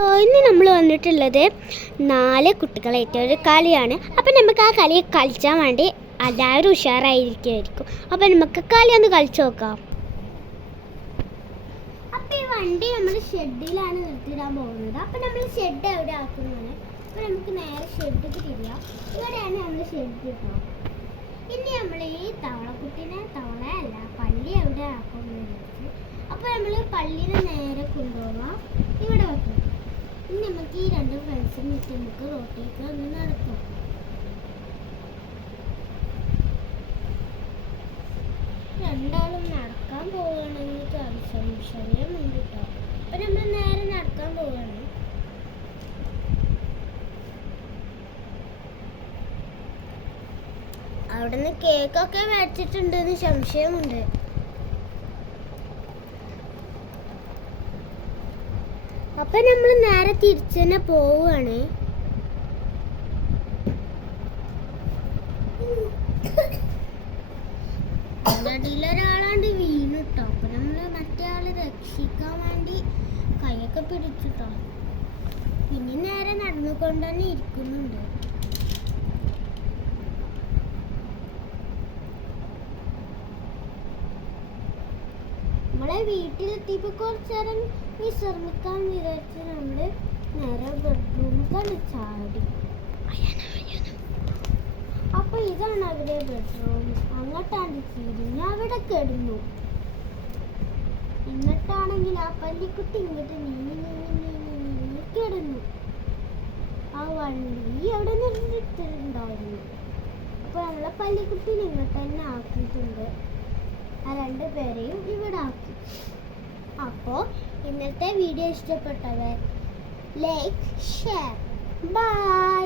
Hello ഇന്ന് നമ്മൾ വന്നിട്ടുള്ളത് നാല് കുട്ടികളായിട്ട് ഒരു കളിയാണ്. അപ്പം നമുക്ക് ആ കളി കളിച്ചാൻ വേണ്ടി എല്ലാവരും ഉഷാറായിരിക്കുമായിരിക്കും. അപ്പം നമുക്ക് കളി ഒന്ന് കളിച്ചു നോക്കാം. അപ്പം ഈ വണ്ടി നമ്മൾ ഷെഡിലാണ് നിർത്തിയിടാൻ പോകുന്നത്. അപ്പം നമ്മൾ ഷെഡ് എവിടെ ആക്കുന്നതാണ്? അപ്പം നമുക്ക് നേരെ ഷെഡിൽ തിരിയാം. ഇവിടെയാണ് നമ്മൾ ഷെഡ് കിട്ടുക ഇനി നമ്മൾ ഈ തവളക്കുട്ടീനെ തവളയല്ല പള്ളി എവിടെ ആക്കുന്നത് അപ്പോൾ നമ്മൾ പള്ളിയിൽ നേരെ കൊണ്ടുപോകാം ഇവിടെ വെക്കണം ഇനി നമുക്ക് ഈ വെച്ച് നമുക്ക് റോട്ടിലേക്ക് നടക്കും രണ്ടാളും നടക്കാൻ പോവുകയാണെങ്കിൽ സംശയമുണ്ട് കേട്ടോ അപ്പൊ നമ്മൾ നേരെ നടക്കാൻ പോവുകയാണ്. അവിടുന്ന് കേക്കൊക്കെ മേടിച്ചിട്ടുണ്ടെന്ന് സംശയമുണ്ട്. അപ്പൊ നമ്മൾ നേരെ തിരിച്ചു തന്നെ പോവുകയാണ്. ഒരാളാണ്ട് വീണിട്ടോ അപ്പൊ നമ്മൾ മറ്റേ ആൾ രക്ഷിക്കാൻ വേണ്ടി കൈയൊക്കെ പിടിച്ചിട്ടോ പിന്നെ നേരെ നടന്നുകൊണ്ട് തന്നെ ഇരിക്കുന്നുണ്ട്. നമ്മളെ വീട്ടിലെത്തിയപ്പോൾ കുറച്ച് നേരം വിശ്രമിക്കാൻ വിചാരിച്ച് നമ്മൾ നേരെ ബെഡ്റൂമിലാണ് ചാടി. അപ്പൊ ഇതാണ് അവരുടെ ബെഡ്റൂം അങ്ങോട്ടാണ് തിരിഞ്ഞ് അവിടെ കിടന്നു. എന്നിട്ടാണെങ്കിൽ ആ പല്ലിക്കുട്ടി ഇങ്ങോട്ട് നീങ്ങി നീങ്ങി നീങ്ങി നീങ്ങി കിടന്നു. ആ വള്ളി അവിടെ നിന്നിട്ടുണ്ടായിരുന്നു അപ്പൊ നമ്മളെ പല്ലിക്കുട്ടി ഇങ്ങോട്ട് തന്നെ ആക്കിയിട്ടുണ്ട്. ആ രണ്ട് പേരെയും ഇവിടെ ആക്കി അപ്പോൾ ഇന്നത്തെ വീഡിയോ ഇഷ്ടപ്പെട്ടവർ ലൈക്ക് ഷെയർ ബൈ